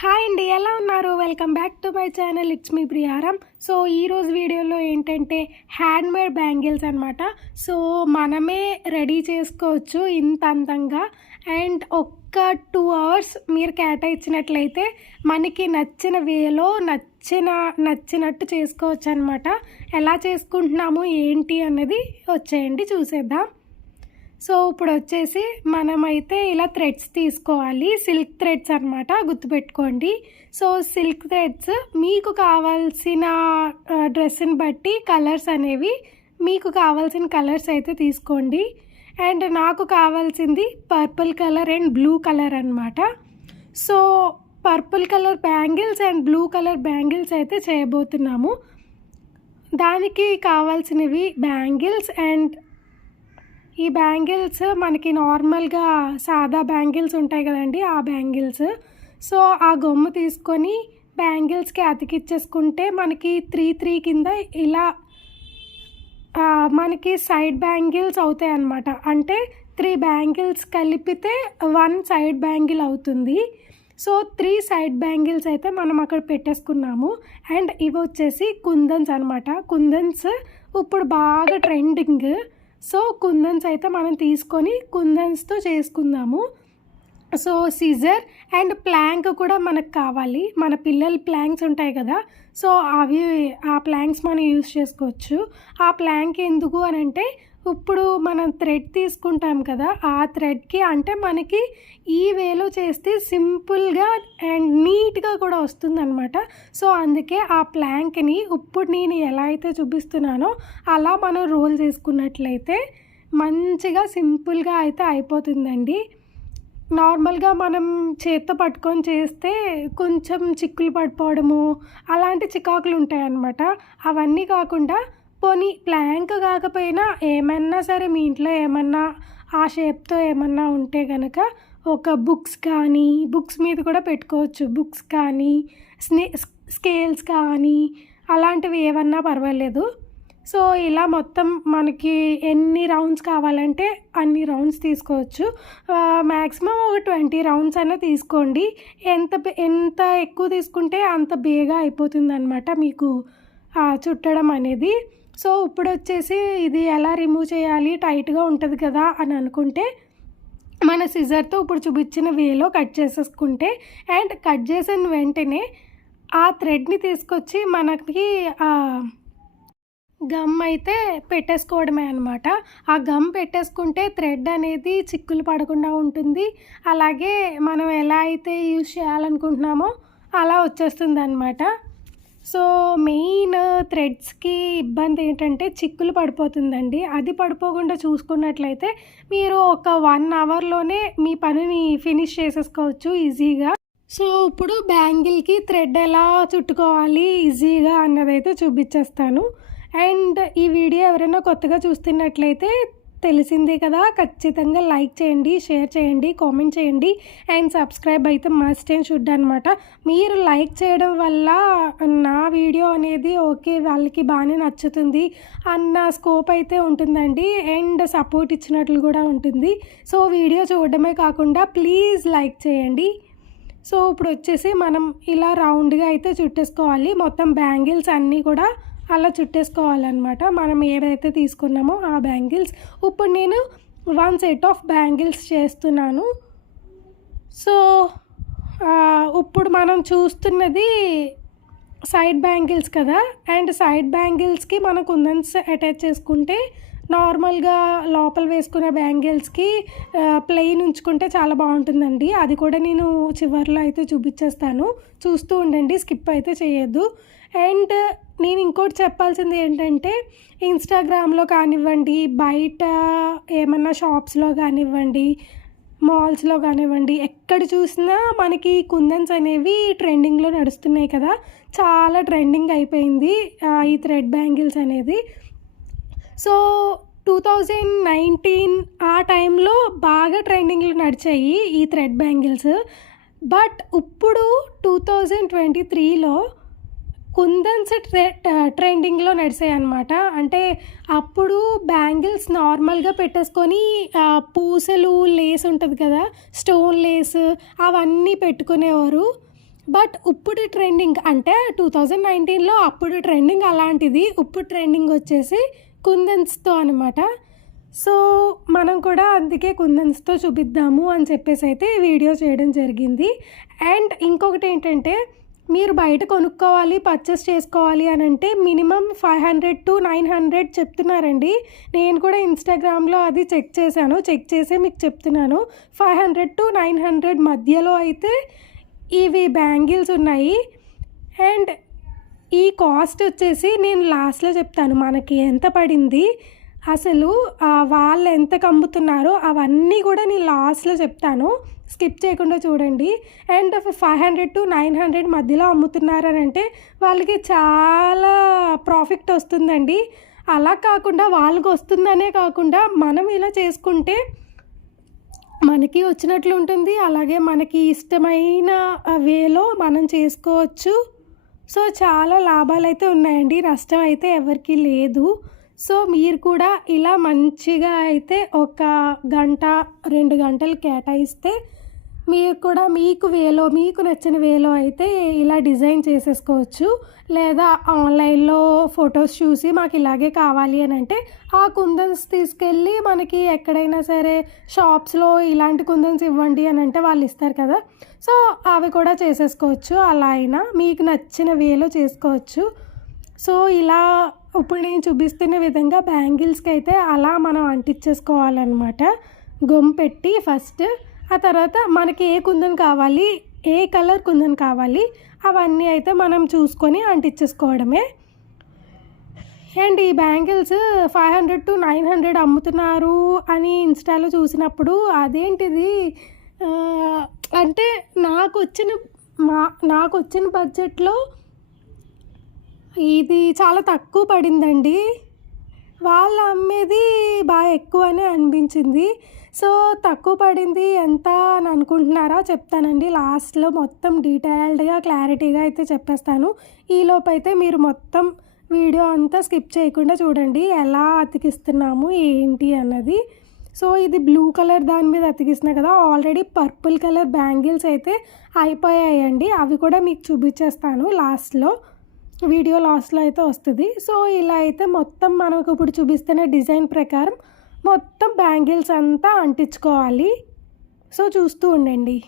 Hi అండి, ఎలా ఉన్నారు? Welcome back to my channel. It's me Priyaram. So ఈరోజు వీడియోలో ఏంటంటే హ్యాండ్మేడ్ బ్యాంగిల్స్ అనమాట. సో మనమే రెడీ చేసుకోవచ్చు ఇంత అందంగా. అండ్ ఒక్క 2 hours మీరు కేటాయించినట్లయితే మనకి నచ్చిన వేలో నచ్చినట్టు చేసుకోవచ్చు అనమాట. ఎలా చేసుకుంటున్నాము ఏంటి అన్నది వచ్చేయండి చూసేద్దాం. సో ఇప్పుడు వచ్చేసి మనమైతే ఇలా థ్రెడ్స్ తీసుకోవాలి. సిల్క్ థ్రెడ్స్ అనమాట, గుర్తుపెట్టుకోండి. సో సిల్క్ థ్రెడ్స్ మీకు కావాల్సిన డ్రెస్ని బట్టి కలర్స్ అనేవి మీకు కావాల్సిన కలర్స్ అయితే తీసుకోండి. అండ్ నాకు కావాల్సింది purple colour and blue colour అనమాట. So purple colour bangles and blue colour bangles అయితే చేయబోతున్నాము. దానికి కావాల్సినవి బ్యాంగిల్స్. అండ్ ఈ బ్యాంగిల్స్ మనకి నార్మల్గా సాదా బ్యాంగిల్స్ ఉంటాయి కదండి, ఆ బ్యాంగిల్స్. సో ఆ గమ్ము తీసుకొని బ్యాంగిల్స్కి అతికిచ్చేసుకుంటే మనకి 3 కింద ఇలా మనకి సైడ్ బ్యాంగిల్స్ అవుతాయి అన్నమాట. అంటే 3 బ్యాంగిల్స్ కలిపితే 1 సైడ్ బ్యాంగిల్ అవుతుంది. సో 3 సైడ్ బ్యాంగిల్స్ అయితే మనం అక్కడ పెట్టేసుకున్నాము. అండ్ ఇవి వచ్చేసి కుందన్స్ అనమాట. కుందన్స్ ఇప్పుడు బాగా ట్రెండింగ్. సో కుందన్స్ అయితే మనం తీసుకొని కుందన్స్తో చేసుకుందాము. సో సిజర్ అండ్ ప్లాంక్ కూడా మనకు కావాలి. మన పిల్లల ప్లాంక్స్ ఉంటాయి కదా, సో ఆ ప్లాంక్స్ మనం యూజ్ చేసుకోవచ్చు. ఆ ప్లాంక్ ఎందుకు అని అంటే ఇప్పుడు మనం థ్రెడ్ తీసుకుంటాం కదా, ఆ థ్రెడ్కి అంటే మనకి ఈ వేలో చేస్తే సింపుల్గా అండ్ నీట్గా కూడా వస్తుందన్నమాట. సో అందుకే ఆ ప్లాంక్ని ఇప్పుడు నేను ఎలా అయితే చూపిస్తున్నానో అలా మనం రోల్ చేసుకున్నట్లయితే మంచిగా సింపుల్గా అయితే అయిపోతుందండి. నార్మల్గా మనం చేత్తో పట్టుకొని చేస్తే కొంచెం చిక్కులు పడిపోవడము అలాంటి చికాకులు ఉంటాయన్నమాట. అవన్నీ కాకుండా పోనీ ప్లాంక్ కాకపోయినా ఏమన్నా సరే మీ ఇంట్లో ఏమన్నా ఆ షేప్తో ఏమన్నా ఉంటే కనుక ఒక బుక్స్ మీద కూడా పెట్టుకోవచ్చు. బుక్స్ కానీ స్కేల్స్ కానీ అలాంటివి ఏమన్నా పర్వాలేదు. సో ఇలా మొత్తం మనకి ఎన్ని రౌండ్స్ కావాలంటే అన్ని రౌండ్స్ తీసుకోవచ్చు. మ్యాక్సిమం ఒక 20 రౌండ్స్ అయినా తీసుకోండి. ఎంత ఎక్కువ తీసుకుంటే అంత బేగా అయిపోతుంది అనమాట మీకు చుట్టడం అనేది. సో ఇప్పుడు వచ్చేసి ఇది ఎలా రిమూవ్ చేయాలి, టైట్గా ఉంటుంది కదా అని అనుకుంటే మన సిజర్తో ఇప్పుడు చూపించిన వేలో కట్ చేసేసుకుంటే, అండ్ కట్ చేసిన వెంటనే ఆ థ్రెడ్ని తీసుకొచ్చి మనకి గమ్ అయితే పెట్టేసుకోవడమే అనమాట. ఆ గమ్ పెట్టేసుకుంటే థ్రెడ్ అనేది చిక్కులు పడకుండా ఉంటుంది. అలాగే మనం ఎలా అయితే యూజ్ చేయాలనుకుంటున్నామో అలా వచ్చేస్తుంది అనమాట. సో మెయిన్ థ్రెడ్స్కి ఇబ్బంది ఏంటంటే చిక్కులు పడిపోతుందండి. అది పడిపోకుండా చూసుకున్నట్లయితే మీరు ఒక 1 అవర్లోనే మీ పనిని ఫినిష్ చేసేసుకోవచ్చు ఈజీగా. సో ఇప్పుడు బ్యాంగిల్కి థ్రెడ్ ఎలా చుట్టుకోవాలి ఈజీగా అన్నదైతే చూపించేస్తాను. అండ్ ఈ వీడియో ఎవరైనా కొత్తగా చూస్తున్నట్లయితే తెలిసిందే కదా, ఖచ్చితంగా లైక్ చేయండి, షేర్ చేయండి, కామెంట్ చేయండి. అండ్ సబ్స్క్రైబ్ అయితే మస్ట్ అండ్ షుడ్ అనమాట. మీరు లైక్ చేయడం వల్ల నా వీడియో అనేది ఓకే వాళ్ళకి బాగానే నచ్చుతుంది అన్న స్కోప్ అయితే ఉంటుందండి. అండ్ సపోర్ట్ ఇచ్చినట్లు కూడా ఉంటుంది. సో వీడియో చూడడమే కాకుండా ప్లీజ్ లైక్ చేయండి. సో ఇప్పుడు వచ్చేసి మనం ఇలా రౌండ్గా అయితే చుట్టేసుకోవాలి. మొత్తం బ్యాంగిల్స్ అన్నీ కూడా అలా చుట్టేసుకోవాలన్నమాట. మనం ఏవైతే తీసుకున్నామో ఆ బ్యాంగిల్స్. ఇప్పుడు నేను 1 సెట్ ఆఫ్ బ్యాంగిల్స్ చేస్తున్నాను. సో ఇప్పుడు మనం చూస్తున్నది సైడ్ బ్యాంగిల్స్ కదా, అండ్ సైడ్ బ్యాంగిల్స్కి మనం కుందన్స్ అటాచ్ చేసుకుంటే నార్మల్గా లోపల వేసుకునే బ్యాంగిల్స్కి ప్లెయిన్ ఉంచుకుంటే చాలా బాగుంటుందండి. అది కూడా నేను చివర్లో అయితే చూపించేస్తాను, చూస్తూ ఉండండి, స్కిప్ అయితే చేయొద్దు. అండ్ నేను ఇంకోటి చెప్పాల్సింది ఏంటంటే ఇన్స్టాగ్రామ్లో కానివ్వండి, బయట ఏమన్నా షాప్స్లో కానివ్వండి, మాల్స్లో కానివ్వండి, ఎక్కడ చూసినా మనకి కుందన్స్ అనేవి ట్రెండింగ్లో నడుస్తున్నాయి కదా. చాలా ట్రెండింగ్ అయిపోయింది ఈ థ్రెడ్ బ్యాంగిల్స్ అనేది. సో 2019 ఆ టైంలో బాగా ట్రెండింగ్లో నడిచాయి ఈ థ్రెడ్ బ్యాంగిల్స్. బట్ ఇప్పుడు 2023లో కుందన్స్ ట్రెండింగ్లో నడిచాయి అనమాట. అంటే అప్పుడు బ్యాంగిల్స్ నార్మల్గా పెట్టేసుకొని పూసలు లేస్ ఉంటుంది కదా, స్టోన్ లేస్ అవన్నీ పెట్టుకునేవారు. బట్ ఇప్పుడు ట్రెండింగ్ అంటే 2019లో అప్పుడు ట్రెండింగ్ అలాంటిది, ఇప్పుడు ట్రెండింగ్ వచ్చేసి కుందన్స్తో అనమాట. సో మనం కూడా అందుకే కుందన్స్తో చూపిద్దాము అని చెప్పేసి అయితే వీడియో చేయడం జరిగింది. అండ్ ఇంకొకటి ఏంటంటే, మీరు బయట కొనుక్కోవాలి, పర్చేస్ చేసుకోవాలి అని అంటే మినిమం 500 to 900 చెప్తున్నారండి. నేను కూడా ఇన్స్టాగ్రామ్లో అది చెక్ చేశాను, చెక్ చేసి మీకు చెప్తున్నాను. 500 to 900 మధ్యలో అయితే ఇవి బ్యాంగిల్స్ ఉన్నాయి. అండ్ ఈ కాస్ట్ వచ్చేసి నేను లాస్ట్లో చెప్తాను మనకి ఎంత పడింది, అసలు వాళ్ళు ఎంతకు అమ్ముతున్నారో అవన్నీ కూడా నేను లాస్ట్లో చెప్తాను, స్కిప్ చేయకుండా చూడండి. అండ్ 500 to 900 మధ్యలో అమ్ముతున్నారని అంటే వాళ్ళకి చాలా ప్రాఫిట్ వస్తుందండి. అలా కాకుండా వాళ్ళకి వస్తుందనే కాకుండా మనం ఇలా చేసుకుంటే మనకి వచ్చినట్లు ఉంటుంది, అలాగే మనకి ఇష్టమైన వేలో మనం చేసుకోవచ్చు. సో చాలా లాభాలు అయితే ఉన్నాయండి, నష్టం అయితే ఎవరికీ లేదు. సో మీరు కూడా ఇలా మంచిగా అయితే ఒక గంట 2 గంటలు కేటాయిస్తే మీరు కూడా మీకు వేలో, మీకు నచ్చిన వేలో అయితే ఇలా డిజైన్ చేసేసుకోవచ్చు. లేదా ఆన్లైన్లో ఫొటోస్ చూసి మాకు ఇలాగే కావాలి అని అంటే ఆ కుందన్స్ తీసుకెళ్ళి మనకి ఎక్కడైనా సరే షాప్స్లో ఇలాంటి కుందన్స్ ఇవ్వండి అని అంటే వాళ్ళు ఇస్తారు కదా, సో అవి కూడా చేసేసుకోవచ్చు. అలా అయినా మీకు నచ్చిన వేలో చేసుకోవచ్చు. సో ఇలా ఇప్పుడు నేను చూపిస్తున్న విధంగా బ్యాంగిల్స్కి అయితే అలా మనం అంటించేసుకోవాలన్నమాట, గమ్ పెట్టి ఫస్ట్. ఆ తర్వాత మనకి ఏ కుందన్ కావాలి, ఏ కలర్ కుందన్ కావాలి అవన్నీ అయితే మనం చూసుకొని అంటించేసుకోవడమే. అండ్ ఈ బ్యాంగిల్స్ 500 to 900 అమ్ముతున్నారు అని ఇన్స్టాలో చూసినప్పుడు అదేంటిది అంటే నాకు వచ్చిన బడ్జెట్లో ఇది చాలా తక్కువ పడిందండి. వాళ్ళు అమ్మేది బాగా ఎక్కువనే అనిపించింది. సో తక్కువ పడింది ఎంత అని అనుకుంటున్నారా, చెప్తానండి లాస్ట్లో మొత్తం డీటెయిల్డ్గా క్లారిటీగా అయితే చెప్పేస్తాను. ఈలోపు అయితే మీరు మొత్తం వీడియో అంతా స్కిప్ చేయకుండా చూడండి ఎలా అతికిస్తున్నాము ఏంటి అన్నది. సో ఇది బ్లూ కలర్ దాని మీద అతికిస్తున్నా కదా, ఆల్రెడీ పర్పుల్ కలర్ బ్యాంగిల్స్ అయితే అయిపోయాయండి, అవి కూడా మీకు చూపించేస్తాను లాస్ట్లో, వీడియో లాస్ట్లో అయితే వస్తుంది. సో ఇలా అయితే మొత్తం మనకు ఇప్పుడు చూపిస్తున్న డిజైన్ ప్రకారం మొత్తం బ్యాంగిల్స్ అంతా అంటించుకోవాలి. సో చూస్తూ ఉండండి.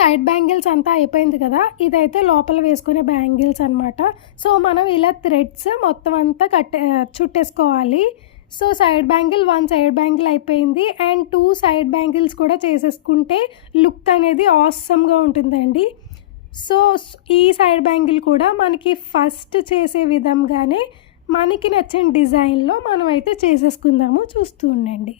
సైడ్ బ్యాంగిల్స్ అంతా అయిపోయింది కదా, ఇదైతే లోపల వేసుకునే బ్యాంగిల్స్ అనమాట. సో మనం ఇలా థ్రెడ్స్ మొత్తం అంతా చుట్టేసుకోవాలి. సో వన్ సైడ్ బ్యాంగిల్ అయిపోయింది అండ్ 2 సైడ్ బ్యాంగిల్స్ కూడా చేసేసుకుంటే లుక్ అనేది ఆసమ్గా ఉంటుందండి. సో ఈ సైడ్ బ్యాంగిల్ కూడా మనకి ఫస్ట్ చేసే విధంగానే మనకి నచ్చిన డిజైన్లో మనం అయితే చేసేసుకుందాము. చూస్తూ ఉండండి.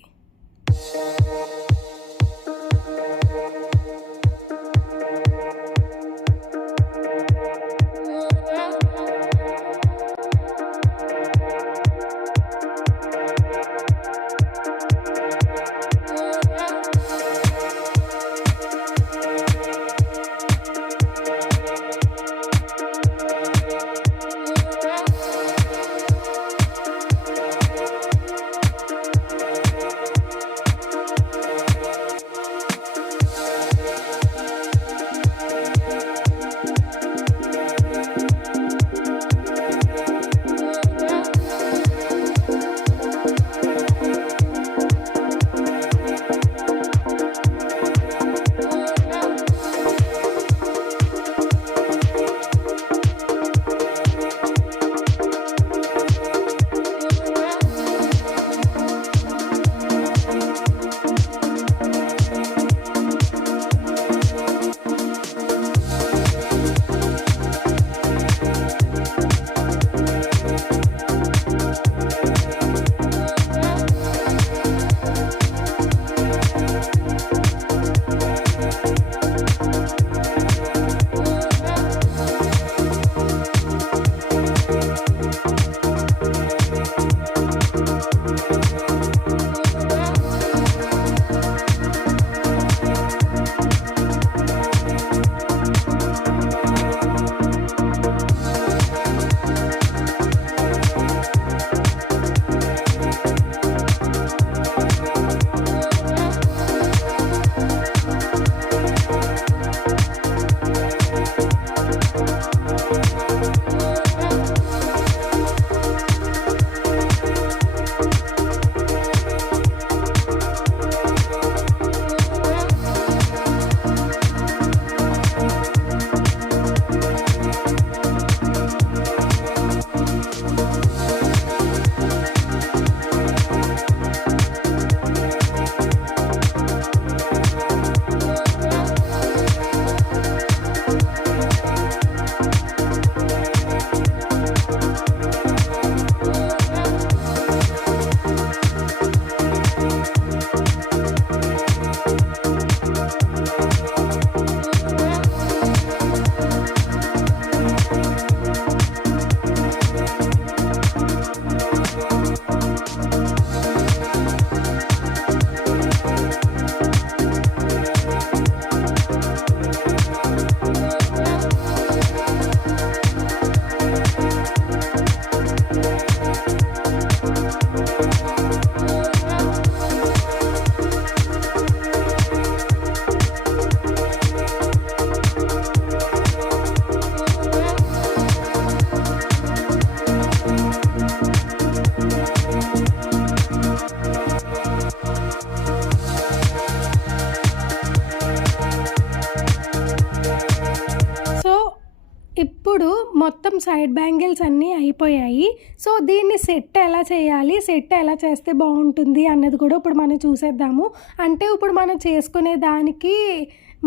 ఇప్పుడు మొత్తం సైడ్ బ్యాంగిల్స్ అన్నీ అయిపోయాయి. సో దీన్ని సెట్ ఎలా చేయాలి, సెట్ ఎలా చేస్తే బాగుంటుంది అన్నది కూడా ఇప్పుడు మనం చూసేద్దాము. అంటే ఇప్పుడు మనం చేసుకునే దానికి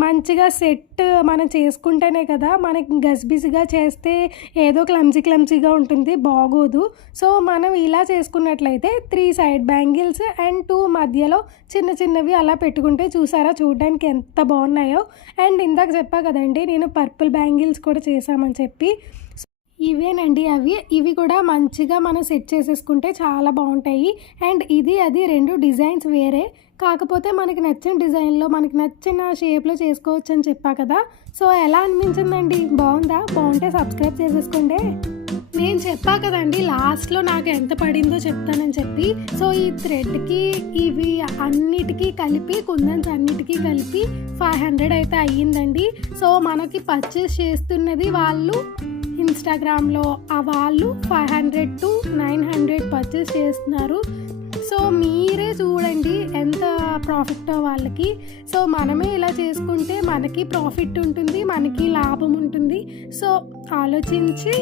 మంచిగా సెట్ మనం చేసుకుంటేనే కదా, మనకి గజిబిజిగా చేస్తే ఏదో క్లమ్జీగా ఉంటుంది, బాగోదు. సో మనం ఇలా చేసుకున్నట్లయితే 3 సైడ్ బ్యాంగిల్స్ అండ్ 2 మధ్యలో చిన్నవి అలా పెట్టుకుంటే చూసారా, చూడడానికి ఎంత బాగున్నాయో. అండ్ ఇందాక చెప్పా కదండి నేను పర్పుల్ బ్యాంగిల్స్ కూడా చేసామని చెప్పి, ఇవేనండి ఇవి కూడా మంచిగా మనం సెట్ చేసేసుకుంటే చాలా బాగుంటాయి. అండ్ ఇది అది 2 డిజైన్స్ వేరే, కాకపోతే మనకి నచ్చిన డిజైన్లో మనకి నచ్చిన షేప్లో చేసుకోవచ్చు అని చెప్పా కదా. సో ఎలా అనిపించిందండి, బాగుందా? బాగుంటే సబ్స్క్రైబ్ చేసేసుకోండి. నేను చెప్పా కదండి లాస్ట్లో నాకు ఎంత పడిందో చెప్తానని చెప్పి. సో ఈ థ్రెడ్కి ఇవి అన్నిటికీ కలిపి, కుందన్స్ అన్నిటికీ కలిపి 500 అయితే అయ్యిందండి. సో మనకి పర్చేస్ చేస్తున్నది వాళ్ళు ఇన్స్టాగ్రామ్లో వాళ్ళు 500 to 900 పర్చేస్ చేస్తున్నారు. సో మీరే చూడండి ఎంత ఎంత ప్రాఫిట్ వాళ్ళకి. సో మనమే ఇలా చేసుకుంటే మనకి ప్రాఫిట్ ఉంటుంది, మనకి లాభం ఉంటుంది. సో ఆలోచించి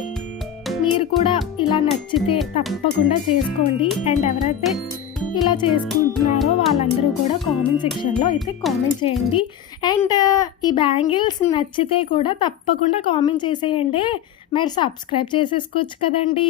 మీరు కూడా ఇలా నచ్చితే తప్పకుండా చేసుకోండి. అండ్ ఎవరైతే ఇలా చేసుకుంటున్నారో వాళ్ళందరూ కూడా కామెంట్ సెక్షన్లో అయితే కామెంట్ చేయండి. అండ్ ఈ బ్యాంగిల్స్ నచ్చితే కూడా తప్పకుండా కామెంట్ చేసేయండి. మరి సబ్స్క్రైబ్ చేసేసుకోవచ్చు కదండి.